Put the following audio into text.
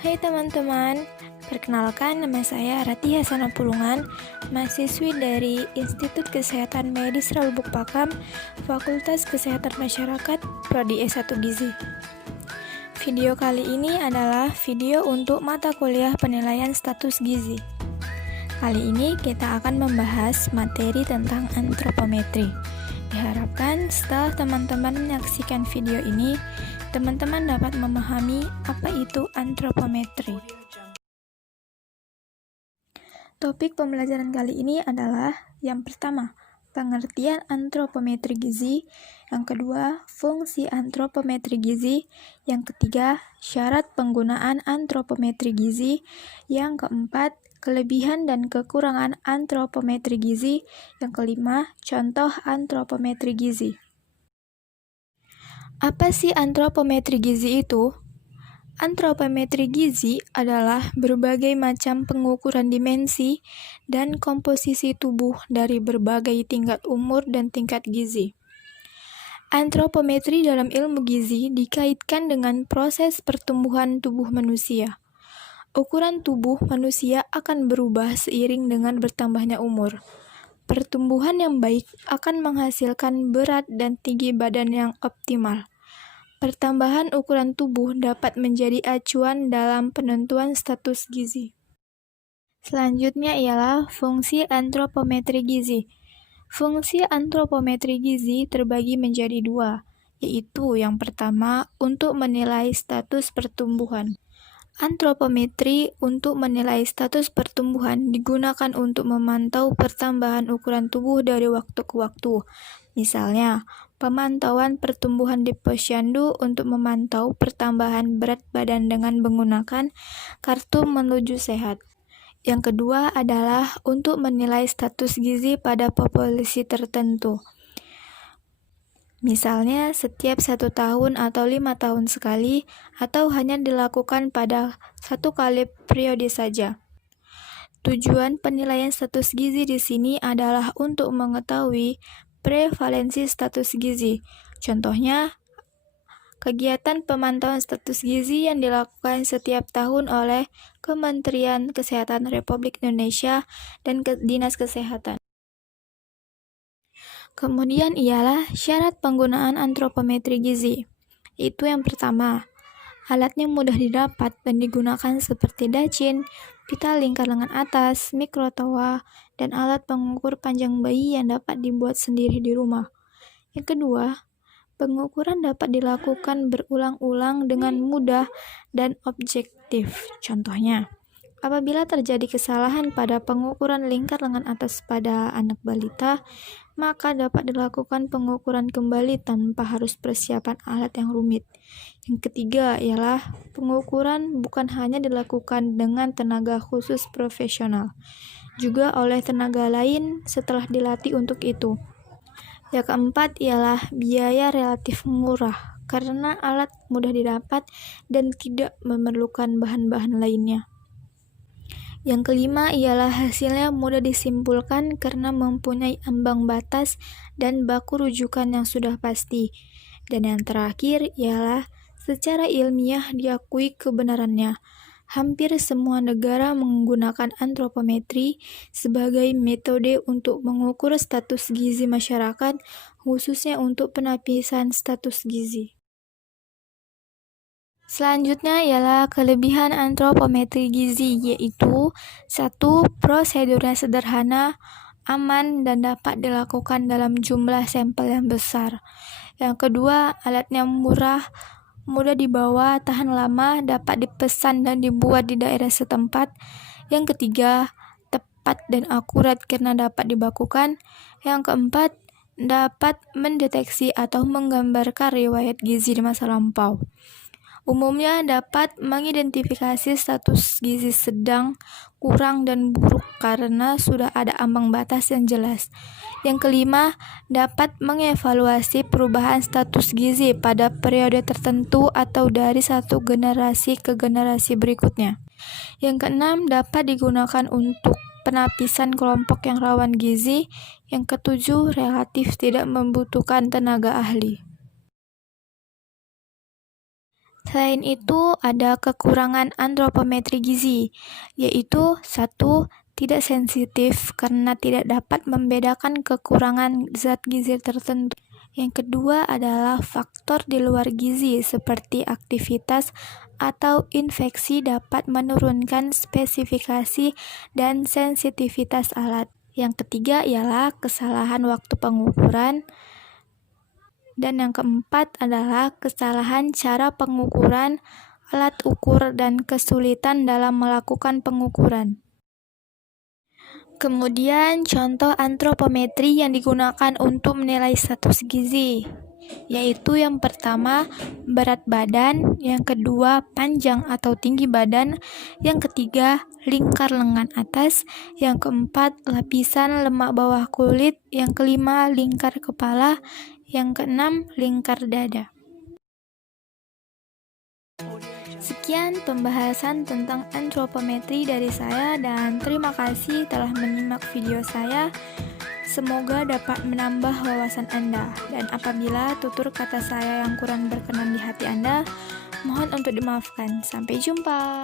Hai teman-teman, perkenalkan nama saya Rati Hasana Pulungan, mahasiswi dari Institut Kesehatan Medis Ralbuk Pakam, Fakultas Kesehatan Masyarakat, Prodi S1 Gizi. Video kali ini adalah video untuk mata kuliah penilaian status gizi. Kali ini kita akan membahas materi tentang antropometri. Diharapkan setelah teman-teman menyaksikan video ini, teman-teman dapat memahami apa itu antropometri. Topik pembelajaran kali ini adalah yang pertama, pengertian antropometri gizi, yang kedua, fungsi antropometri gizi, yang ketiga, syarat penggunaan antropometri gizi, yang keempat, kelebihan dan kekurangan antropometri gizi, yang kelima, contoh antropometri gizi. Apa sih antropometri gizi itu? Antropometri gizi adalah berbagai macam pengukuran dimensi dan komposisi tubuh dari berbagai tingkat umur dan tingkat gizi. Antropometri dalam ilmu gizi dikaitkan dengan proses pertumbuhan tubuh manusia. Ukuran tubuh manusia akan berubah seiring dengan bertambahnya umur. Pertumbuhan yang baik akan menghasilkan berat dan tinggi badan yang optimal. Pertambahan ukuran tubuh dapat menjadi acuan dalam penentuan status gizi. Selanjutnya ialah fungsi antropometri gizi. Fungsi antropometri gizi terbagi menjadi dua, yaitu yang pertama untuk menilai status pertumbuhan. Antropometri untuk menilai status pertumbuhan digunakan untuk memantau pertambahan ukuran tubuh dari waktu ke waktu. Misalnya, pemantauan pertumbuhan di posyandu untuk memantau pertambahan berat badan dengan menggunakan kartu menuju sehat. Yang kedua adalah untuk menilai status gizi pada populasi tertentu. Misalnya setiap 1 tahun atau 5 tahun sekali, atau hanya dilakukan pada 1 kali periode saja. Tujuan penilaian status gizi di sini adalah untuk mengetahui prevalensi status gizi. Contohnya, kegiatan pemantauan status gizi yang dilakukan setiap tahun oleh Kementerian Kesehatan Republik Indonesia dan Dinas Kesehatan. Kemudian ialah syarat penggunaan antropometri gizi. Itu yang pertama, alatnya mudah didapat dan digunakan seperti dacin, pita lingkar lengan atas, mikrotoa, dan alat pengukur panjang bayi yang dapat dibuat sendiri di rumah. Yang kedua, pengukuran dapat dilakukan berulang-ulang dengan mudah dan objektif. Contohnya, apabila terjadi kesalahan pada pengukuran lingkar lengan atas pada anak balita, maka dapat dilakukan pengukuran kembali tanpa harus persiapan alat yang rumit. Yang ketiga ialah pengukuran bukan hanya dilakukan dengan tenaga khusus profesional, juga oleh tenaga lain setelah dilatih untuk itu. Yang keempat ialah biaya relatif murah, karena alat mudah didapat dan tidak memerlukan bahan-bahan lainnya. Yang kelima ialah hasilnya mudah disimpulkan karena mempunyai ambang batas dan baku rujukan yang sudah pasti. Dan yang terakhir ialah secara ilmiah diakui kebenarannya. Hampir semua negara menggunakan antropometri sebagai metode untuk mengukur status gizi masyarakat, khususnya untuk penapisan status gizi. Selanjutnya ialah kelebihan antropometri gizi, yaitu 1. Prosedurnya sederhana, aman, dan dapat dilakukan dalam jumlah sampel yang besar. Yang kedua, alatnya murah, mudah dibawa, tahan lama, dapat dipesan dan dibuat di daerah setempat. Yang ketiga, tepat dan akurat karena dapat dibakukan. Yang keempat, dapat mendeteksi atau menggambarkan riwayat gizi di masa lampau. Umumnya dapat mengidentifikasi status gizi sedang, kurang, dan buruk karena sudah ada ambang batas yang jelas. Yang kelima, dapat mengevaluasi perubahan status gizi pada periode tertentu atau dari satu generasi ke generasi berikutnya. Yang keenam, dapat digunakan untuk penapisan kelompok yang rawan gizi. Yang ketujuh, relatif tidak membutuhkan tenaga ahli. Selain itu, ada kekurangan antropometri gizi, yaitu 1. Tidak sensitif karena tidak dapat membedakan kekurangan zat gizi tertentu. Yang kedua adalah faktor di luar gizi seperti aktivitas atau infeksi dapat menurunkan spesifikasi dan sensitivitas alat. Yang ketiga ialah kesalahan waktu pengukuran. Dan yang keempat adalah kesalahan cara pengukuran, alat ukur, dan kesulitan dalam melakukan pengukuran. Kemudian, contoh antropometri yang digunakan untuk menilai status gizi, yaitu yang pertama, berat badan, yang kedua, panjang atau tinggi badan, yang ketiga, lingkar lengan atas, yang keempat, lapisan lemak bawah kulit, yang kelima, lingkar kepala, yang keenam, lingkar dada. Sekian pembahasan tentang antropometri dari saya dan terima kasih telah menyimak video saya. Semoga dapat menambah wawasan Anda dan apabila tutur kata saya yang kurang berkenan di hati Anda, mohon untuk dimaafkan. Sampai jumpa.